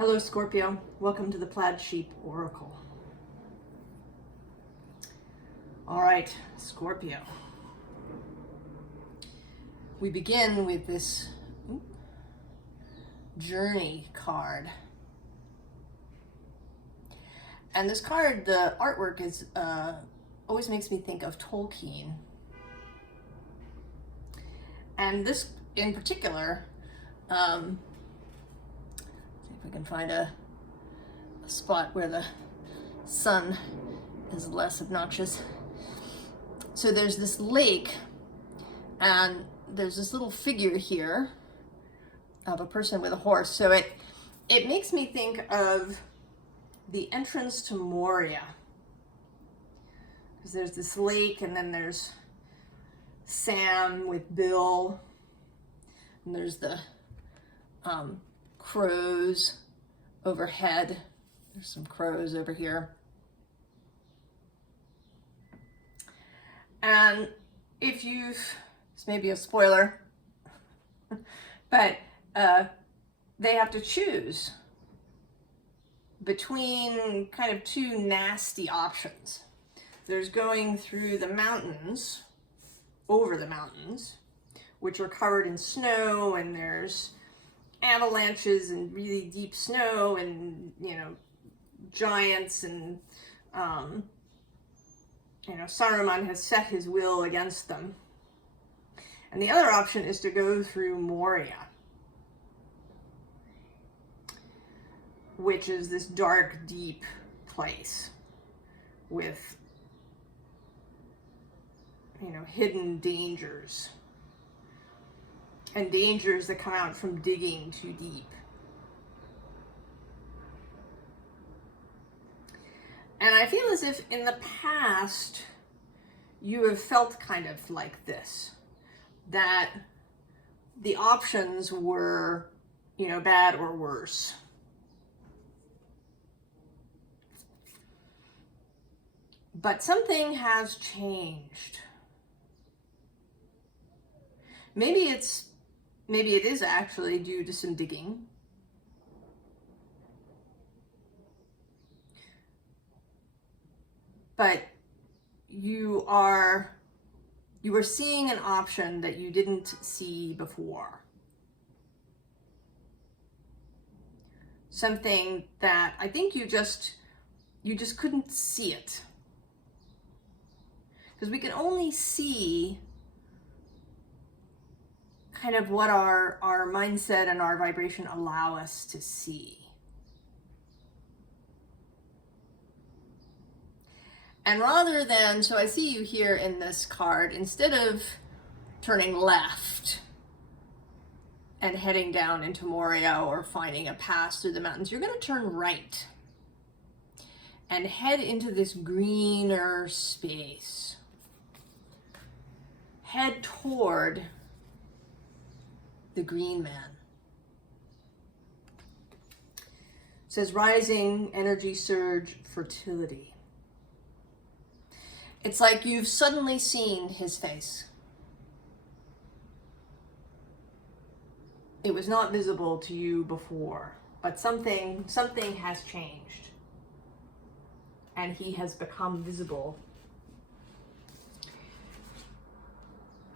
Hello, Scorpio. Welcome to the Plaid Sheep Oracle. All right, Scorpio. We begin with this Journey card. And this card, the artwork is always makes me think of Tolkien. And this in particular, see if we can find a spot where the sun is less obnoxious. So there's this lake, and there's this little figure here of a person with a horse. So it makes me think of the entrance to Moria. Because there's this lake, and then there's Sam with Bill, and there's the crows overhead. There's some crows over here. And if you've, this may be a spoiler, but they have to choose between kind of two nasty options. There's going through the mountains, over the mountains, which are covered in snow, and there's avalanches and really deep snow, and giants, and Saruman has set his will against them. And the other option is to go through Moria, which is this dark, deep place with hidden dangers, and dangers that come out from digging too deep. And I feel as if in the past you have felt kind of like this, that the options were, bad or worse. But something has changed. Maybe it is actually due to some digging. But you are seeing an option that you didn't see before. Something that I think you just couldn't see it. Because we can only see kind of what our mindset and our vibration allow us to see. And rather than, so I see you here in this card, instead of turning left and heading down into Moria or finding a pass through the mountains, you're going to turn right and head into this greener space. Head toward the Green Man. It says rising energy surge, fertility. It's like you've suddenly seen his face. It was not visible to you before, but something has changed, and he has become visible.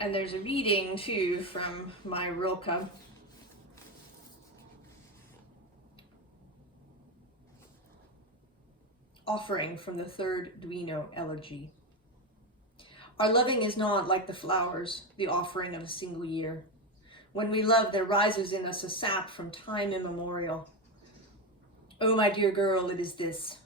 And there's a reading too from my Rilke. Offering from the third Duino elegy. Our loving is not like the flowers, the offering of a single year. When we love, there rises in us a sap from time immemorial. Oh, my dear girl, it is this,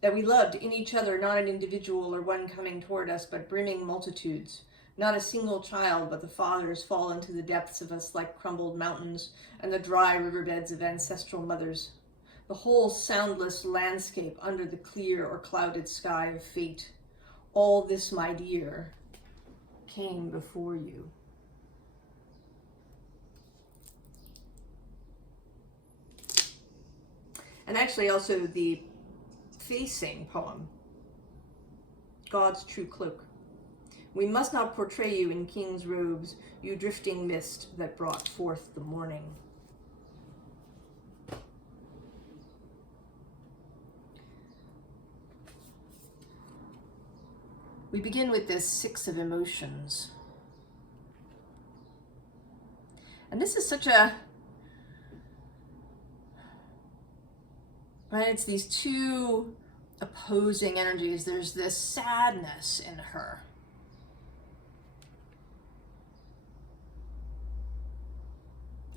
that we loved in each other not an individual or one coming toward us, but brimming multitudes. Not a single child, but the fathers fall into the depths of us like crumbled mountains and the dry riverbeds of ancestral mothers. The whole soundless landscape under the clear or clouded sky of fate. All this, my dear, came before you. And actually also the facing poem, God's True Cloak. We must not portray you in king's robes, you drifting mist that brought forth the morning. we begin with this Six of Emotions. And this is such a, right, it's these two opposing energies. There's this sadness in her.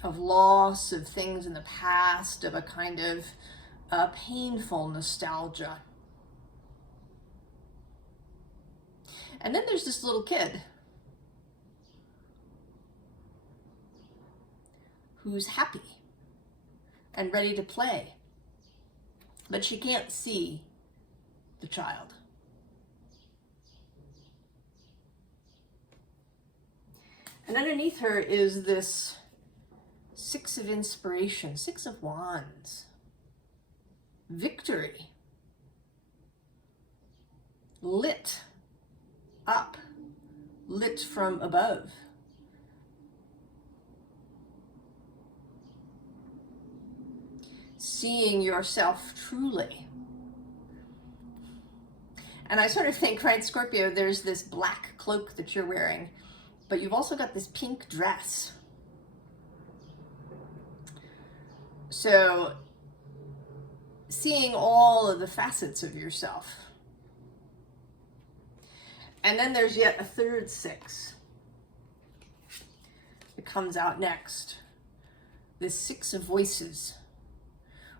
Of loss, of things in the past, of a kind of painful nostalgia. And then there's this little kid who's happy and ready to play, but she can't see the child. And underneath her is this Six of Inspiration, Six of Wands, victory, lit up, lit from above. Seeing yourself truly. And I sort of think, right, Scorpio, there's this black cloak that you're wearing, but you've also got this pink dress. So, seeing all of the facets of yourself. And then there's yet a third six. It comes out next. This Six of Voices,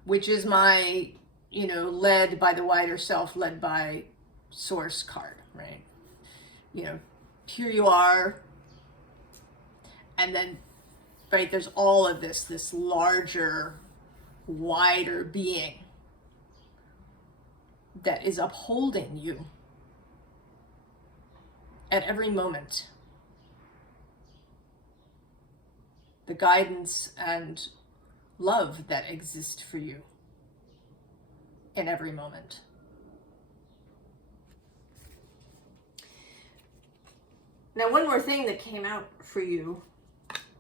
which is my, led by the wider self, led by source card, right? Here you are. And then, right, there's all of this larger, wider being that is upholding you at every moment. The guidance and love that exist for you in every moment. Now, one more thing that came out for you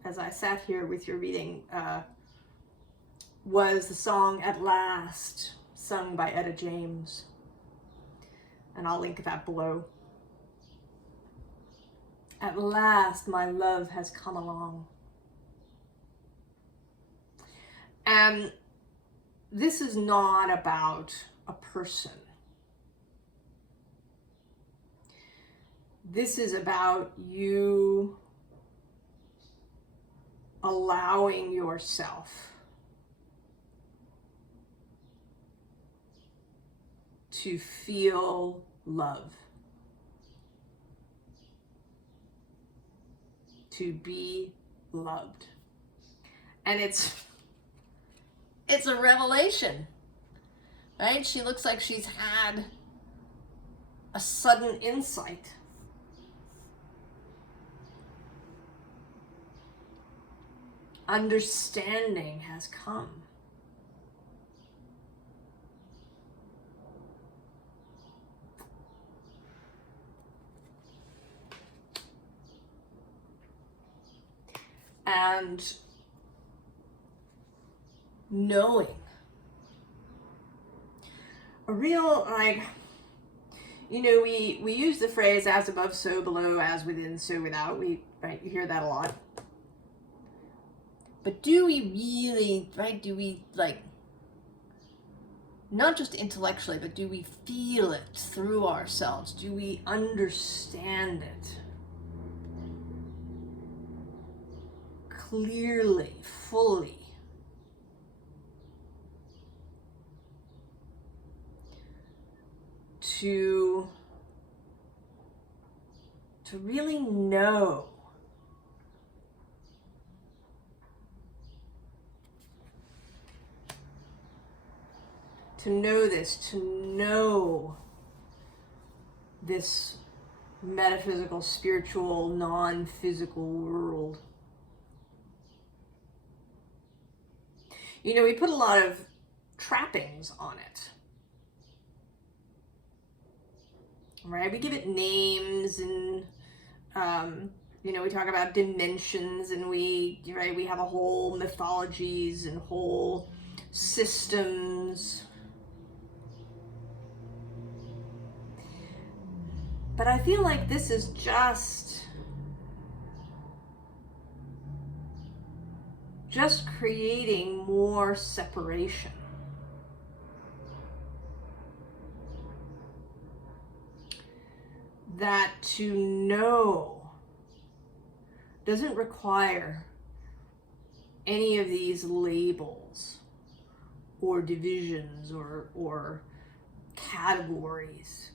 as I sat here with your reading was the song At Last, sung by Etta James. And I'll link that below. At last, my love has come along. And this is not about a person. This is about you allowing yourself to feel love, to be loved. And it's a revelation, right? She looks like she's had a sudden insight. Understanding has come. And knowing. A real, we use the phrase as above, so below, as within, so without. You hear that a lot. But do we really, not just intellectually, but do we feel it through ourselves? Do we understand it clearly, fully? To really know this, to know this metaphysical, spiritual, non-physical world. We put a lot of trappings on it. Right? We give it names and, we talk about dimensions, and we have a whole mythologies and whole systems. But I feel like this is just creating more separation. That to know doesn't require any of these labels or divisions or categories.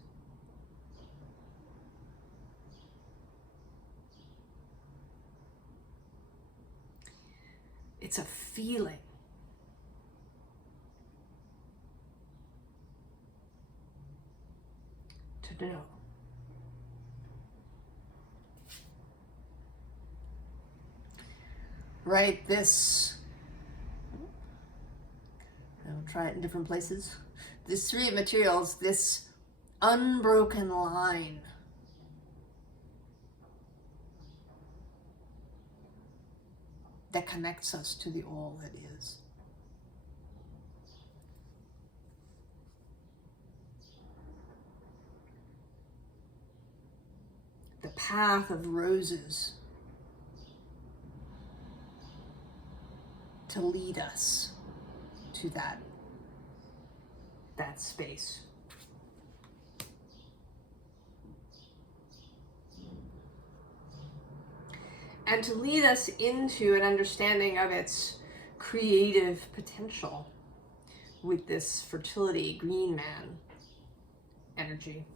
It's a feeling. To know. Right, this, I'll try it in different places. This three of materials, this unbroken line that connects us to the all that is. The path of roses to lead us to that space. And to lead us into an understanding of its creative potential with this fertility green man energy.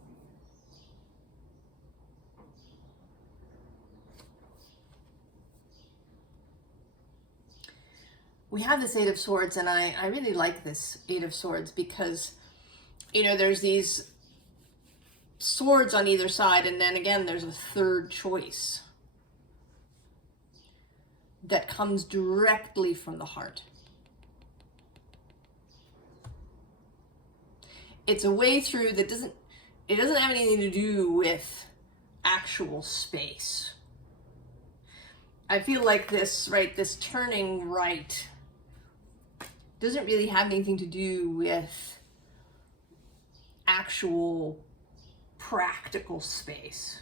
We have this Eight of Swords, and I really like this Eight of Swords because, you know, there's these swords on either side, and then again, there's a third choice that comes directly from the heart. It's a way through that doesn't have anything to do with actual space. I feel like this, right, this turning right doesn't really have anything to do with actual practical space.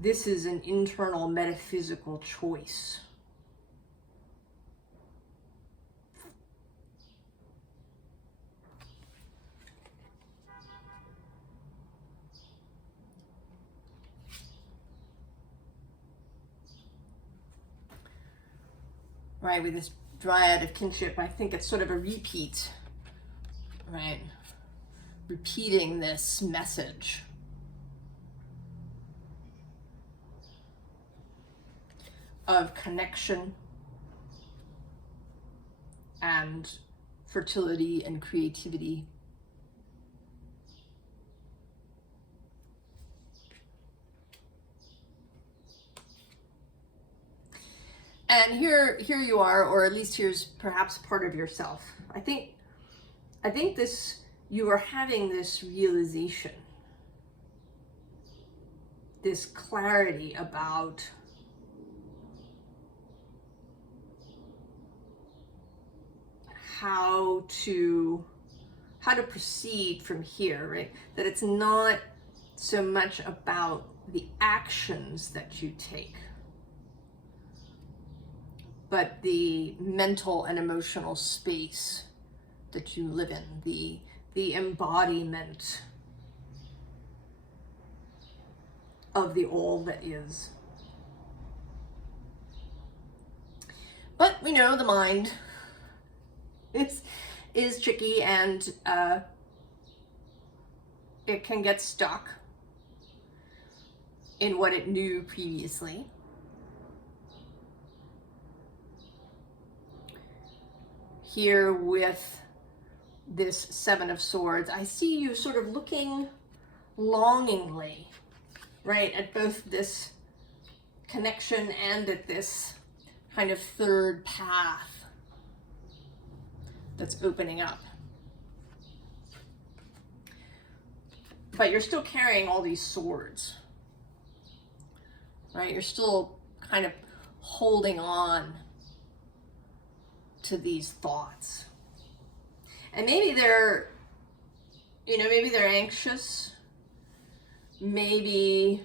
This is an internal metaphysical choice. Right, with this dryad of kinship, I think it's sort of a repeat, right? Repeating this message. Of connection and fertility and creativity. And here you are, or at least here's perhaps part of yourself. I think this, you are having this realization, this clarity about how to proceed from here, right? That it's not so much about the actions that you take, but the mental and emotional space that you live in, the embodiment of the all that is. But we know the mind is tricky, and it can get stuck in what it knew previously. Here with this Seven of Swords, I see you sort of looking longingly, right, at both this connection and at this kind of third path that's opening up. But you're still carrying all these swords, right? You're still kind of holding on to these thoughts. And maybe they're, you know, maybe they're anxious. Maybe,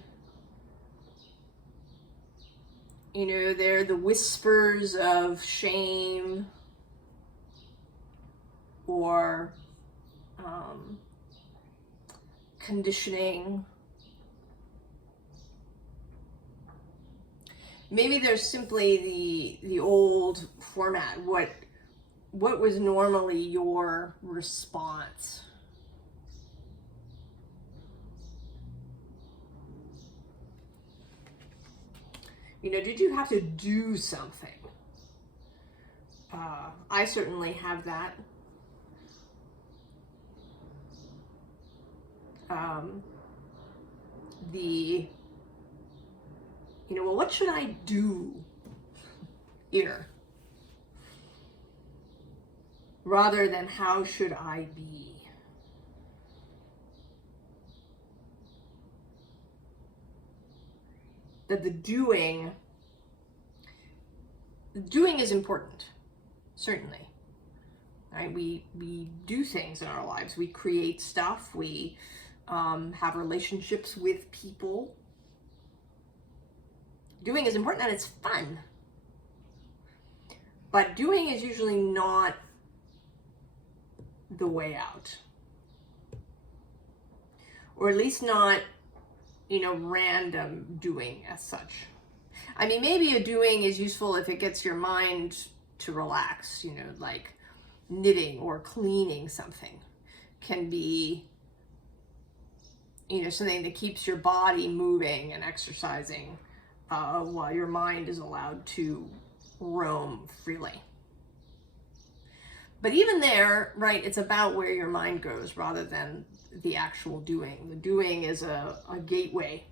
you know, they're the whispers of shame or conditioning. Maybe there's simply the old format, what was normally your response. You know, did you have to do something? I certainly have that. You know, well, what should I do here? Rather than how should I be? That the doing is important, certainly. Right? We do things in our lives. We create stuff. We have relationships with people. Doing is important and it's fun. But doing is usually not the way out. Or at least not, you know, random doing as such. I mean, maybe a doing is useful if it gets your mind to relax, you know, like knitting or cleaning something can be, you know, something that keeps your body moving and exercising while your mind is allowed to roam freely. But even there, right, it's about where your mind goes rather than the actual doing. The doing is a gateway.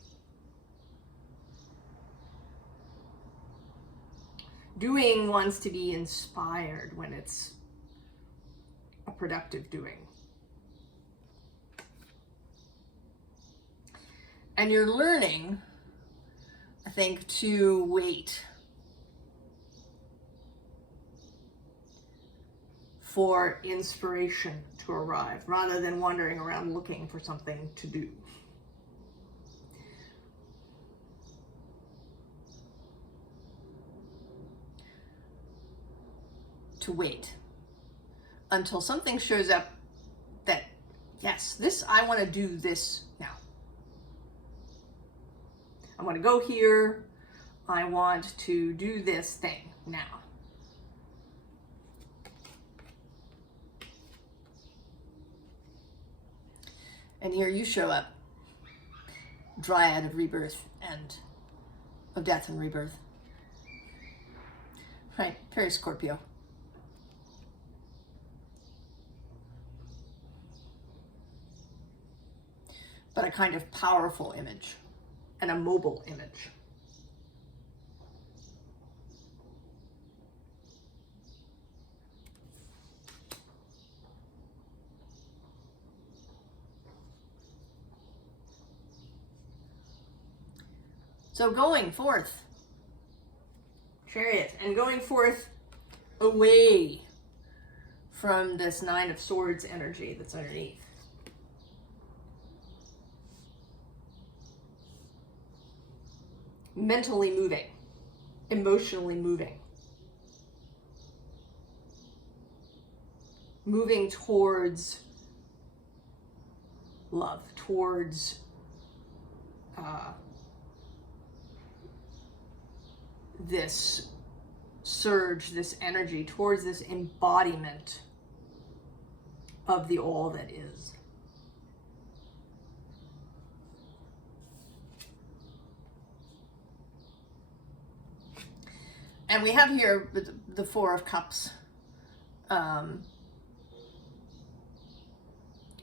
Doing wants to be inspired when it's a productive doing. And you're learning, I think, to wait for inspiration to arrive rather than wandering around looking for something to do. To wait until something shows up that, yes, this, I want to do this now. I want to go here. I want to do this thing now. And here you show up, Dryad of rebirth and of death and rebirth. Right, very Scorpio. But a kind of powerful image and a mobile image. So going forth, Chariot, and going forth away from this Nine of Swords energy that's underneath. Mentally moving, emotionally moving. Moving towards love, towards this surge, this energy, towards this embodiment of the all that is. And we have here the Four of Cups,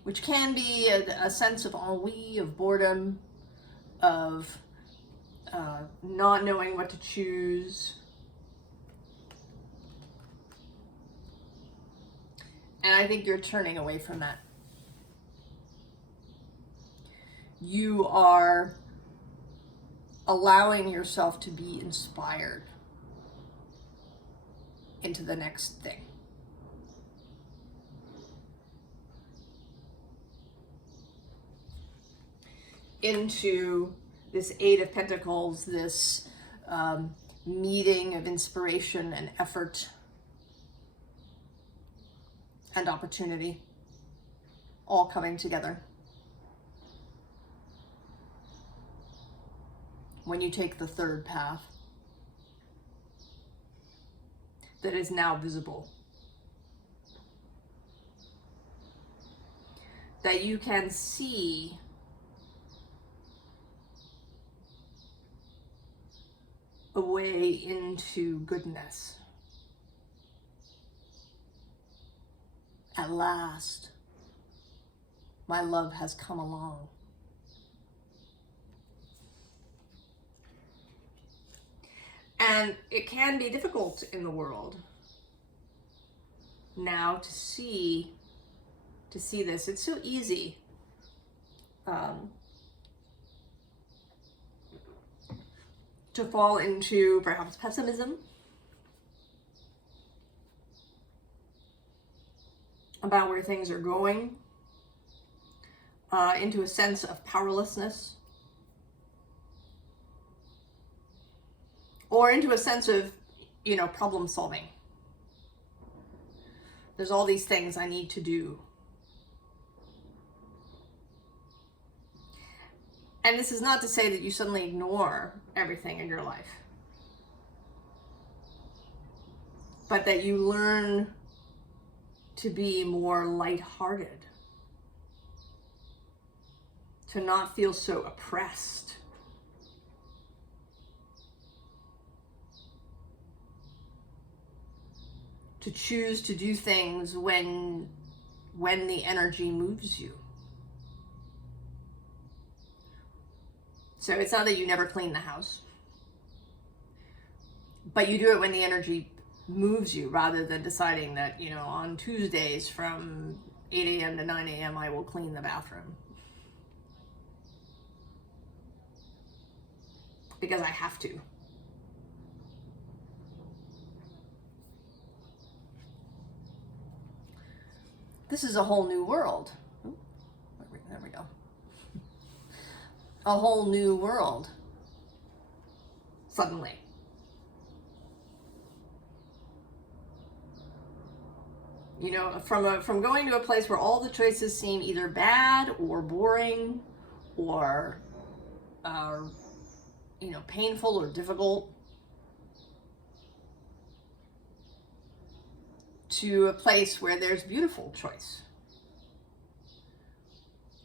which can be a sense of ennui, of boredom, of not knowing what to choose. And I think you're turning away from that. You are allowing yourself to be inspired into the next thing. into this Eight of Pentacles, this meeting of inspiration and effort and opportunity all coming together. When you take the third path that is now visible, that you can see a way into goodness. At last, my love has come along. And it can be difficult in the world now to see this. It's so easy to fall into perhaps pessimism about where things are going, into a sense of powerlessness, or into a sense of, problem solving. There's all these things I need to do. And this is not to say that you suddenly ignore everything in your life, but that you learn to be more lighthearted, to not feel so oppressed, to choose to do things when the energy moves you. So it's not that you never clean the house, but you do it when the energy moves you, rather than deciding that, on Tuesdays from 8 a.m. to 9 a.m. I will clean the bathroom. Because I have to. This is a whole new world. Ooh, there we go. A whole new world. Suddenly. From going to a place where all the choices seem either bad or boring or painful or difficult, to a place where there's beautiful choice,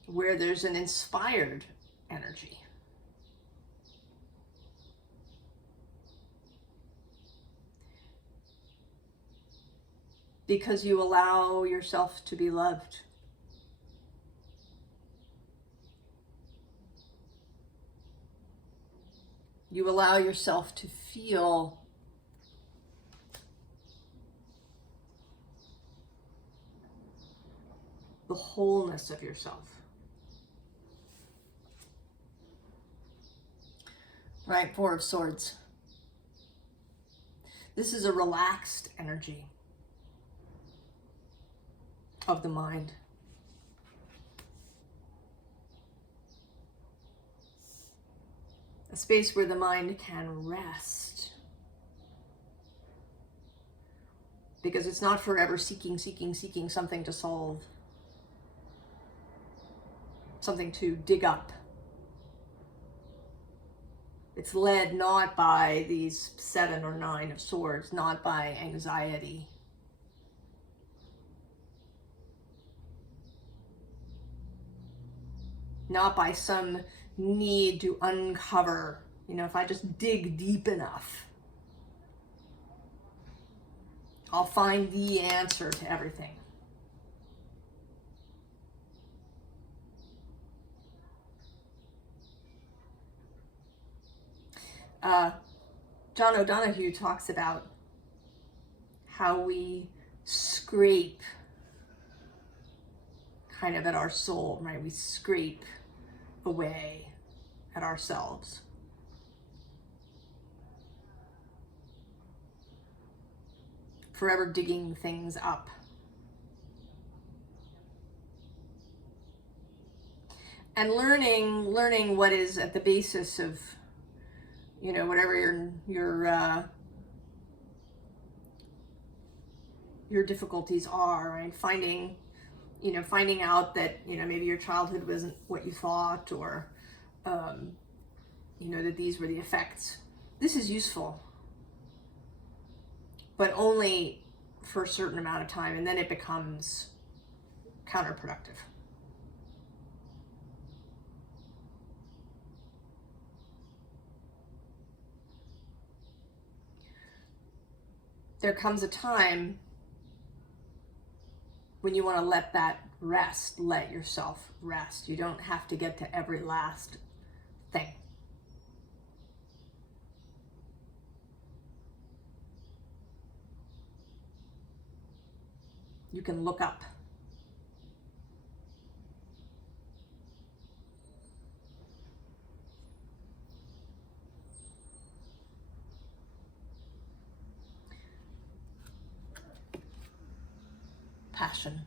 where there's an inspired energy. Because you allow yourself to be loved. You allow yourself to feel the wholeness of yourself. Right, Four of Swords. This is a relaxed energy of the mind. A space where the mind can rest. Because it's not forever seeking something to solve. Something to dig up. It's led not by these 7 or 9 of Swords, not by anxiety. Not by some need to uncover, if I just dig deep enough, I'll find the answer to everything. John O'Donohue talks about how we scrape kind of at our soul, right? We scrape away at ourselves. Forever digging things up. And learning what is at the basis of, you know, whatever your difficulties are, right? Finding out that, you know, maybe your childhood wasn't what you thought, or, you know, that these were the effects. This is useful, but only for a certain amount of time, and then it becomes counterproductive. There comes a time when you want to let that rest, let yourself rest. You don't have to get to every last thing. You can look up. Passion.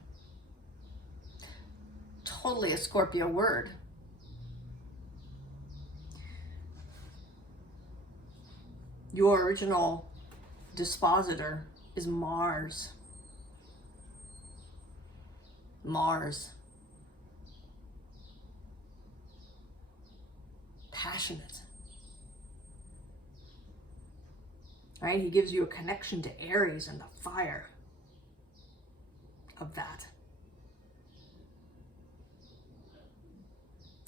Totally a Scorpio word. Your original dispositor is Mars. Mars. Passionate. Right? He gives you a connection to Aries and the fire of that.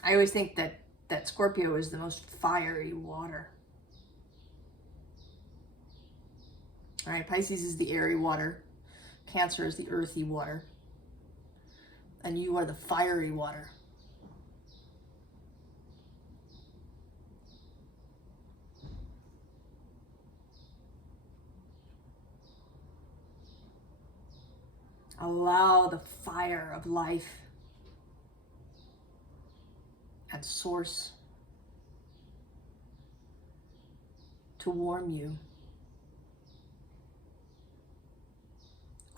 I always think that Scorpio is the most fiery water. All right, Pisces is the airy water. Cancer is the earthy water. And you are the fiery water. Allow the fire of life and source to warm you.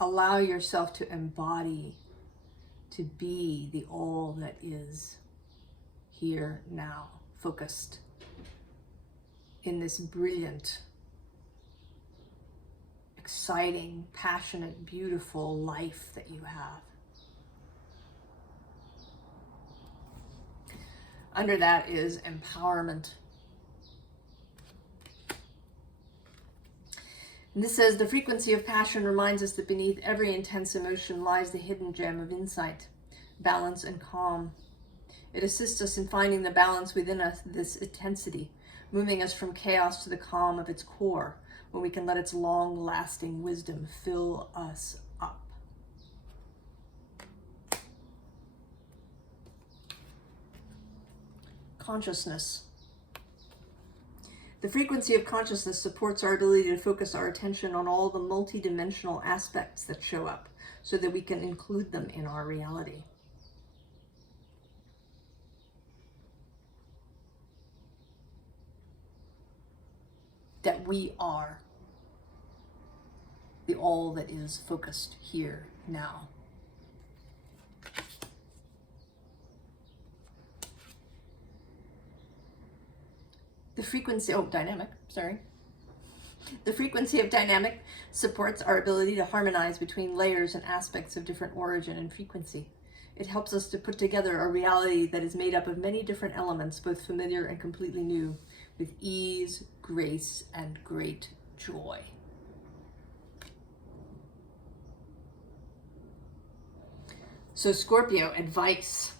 Allow yourself to embody, to be the all that is here now, focused in this brilliant, exciting, passionate, beautiful life that you have. Under that is empowerment. And this says, the frequency of passion reminds us that beneath every intense emotion lies the hidden gem of insight, balance, and calm. It assists us in finding the balance within us, this intensity, moving us from chaos to the calm of its core, when we can let its long-lasting wisdom fill us up. Consciousness. The frequency of consciousness supports our ability to focus our attention on all the multidimensional aspects that show up, so that we can include them in our reality. That we are the all that is focused here now. The frequency, The frequency of dynamic supports our ability to harmonize between layers and aspects of different origin and frequency. It helps us to put together a reality that is made up of many different elements, both familiar and completely new, with ease, grace, and great joy. So Scorpio, advice.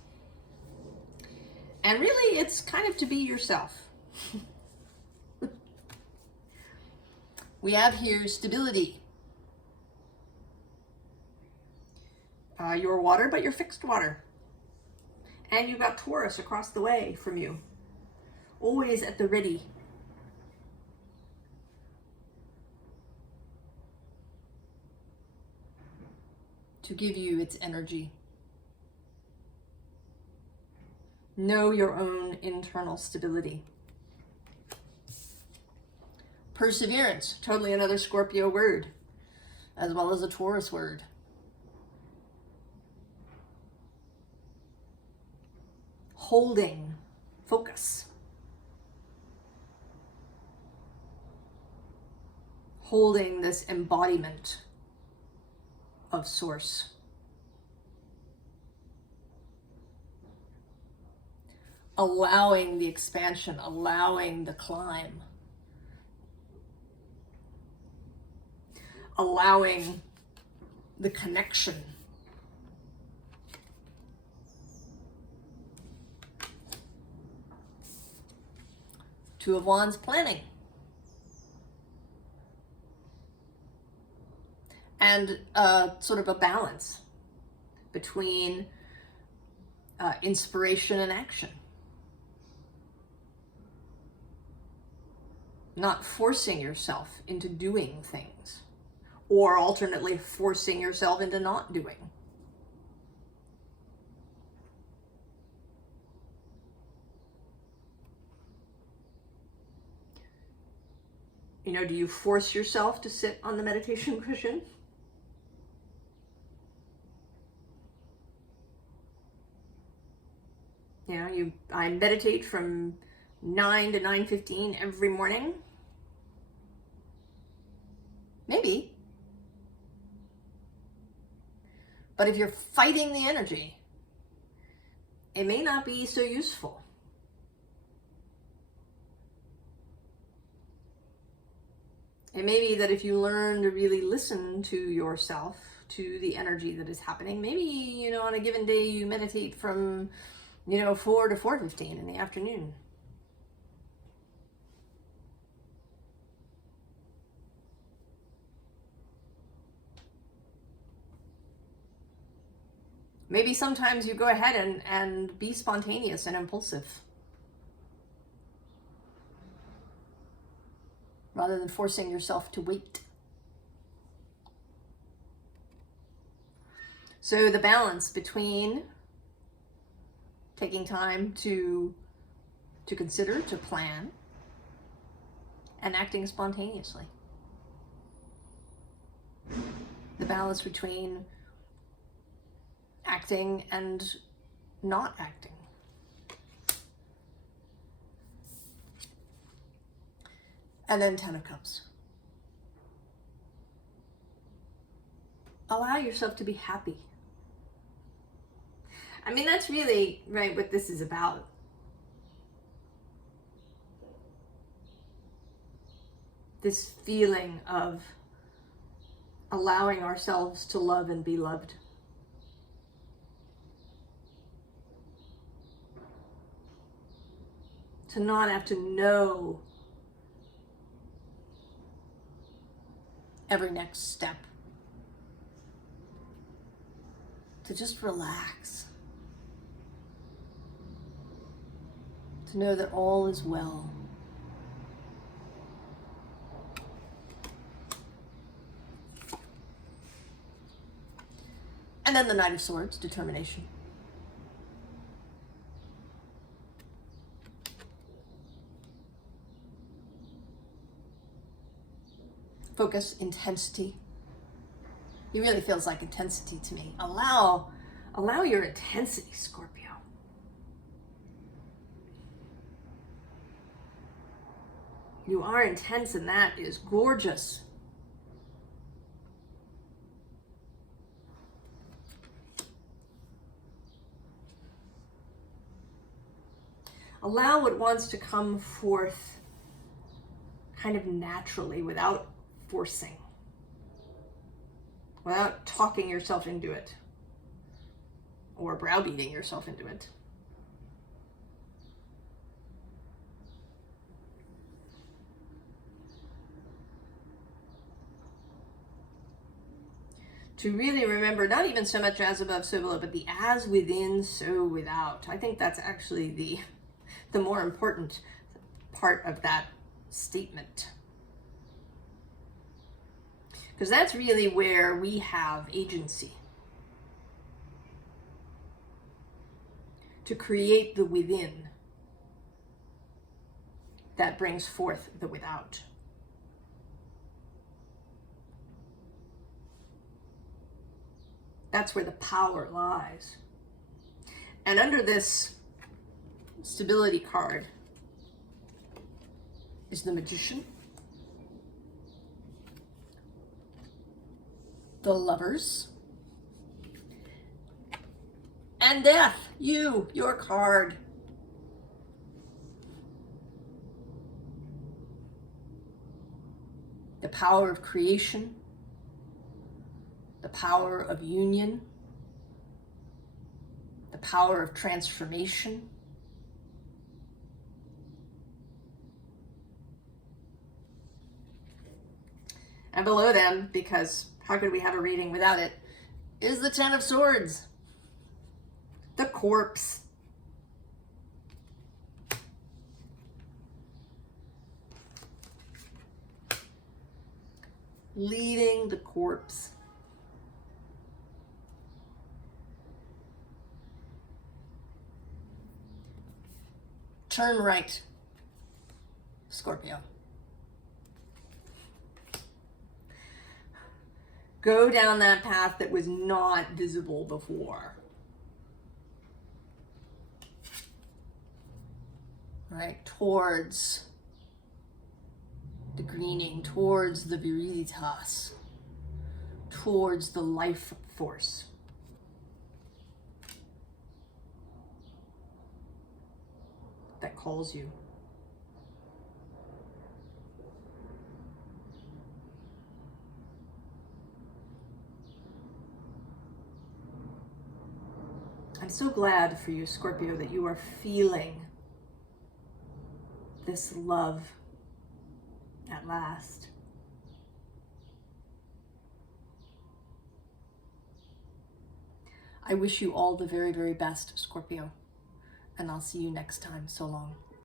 And really, it's kind of to be yourself. We have here stability. Your water, but your fixed water. And you've got Taurus across the way from you. Always at the ready. To give you its energy. Know your own internal stability. Perseverance, totally another Scorpio word, as well as a Taurus word. holding focus. Holding this embodiment of source. Allowing the expansion, allowing the climb. Allowing the connection. Two of Wands, planning. And sort of a balance between inspiration and action. Not forcing yourself into doing things, or alternately forcing yourself into not doing. You know, do you force yourself to sit on the meditation cushion? You know, I meditate from 9 to 9:15 every morning. Maybe. But if you're fighting the energy, it may not be so useful. It may be that if you learn to really listen to yourself, to the energy that is happening, maybe, you know, on a given day you meditate from, you know, 4 to 4:15 in the afternoon. Maybe sometimes you go ahead and be spontaneous and impulsive, rather than forcing yourself to wait. So the balance between taking time to consider, to plan, and acting spontaneously. The balance between acting and not acting. And then 10 of Cups. Allow yourself to be happy. I mean, that's really, right, what this is about. This feeling of allowing ourselves to love and be loved. To not have to know every next step. To just relax. To know that all is well. And then the Knight of Swords, determination. Focus, intensity. It really feels like intensity to me. Allow your intensity, Scorpio. You are intense, and that is gorgeous. Allow what wants to come forth kind of naturally, without forcing, without talking yourself into it or browbeating yourself into it. To really remember, not even so much as above, so below, but the as within, so without. I think that's actually the more important part of that statement. Because that's really where we have agency. To create the within that brings forth the without. That's where the power lies. And under this stability card is the Magician, the Lovers, and Death. Your card. The power of creation, the power of union, the power of transformation. And below them, because how could we have a reading without it, is the Ten of Swords, the Corpse. Leading the corpse. Turn right, Scorpio. Go down that path that was not visible before. Right, towards the greening, towards the viriditas, towards the life force. That calls you. I'm so glad for you, Scorpio, that you are feeling this love at last. I wish you all the very, very best, Scorpio, and I'll see you next time. So long.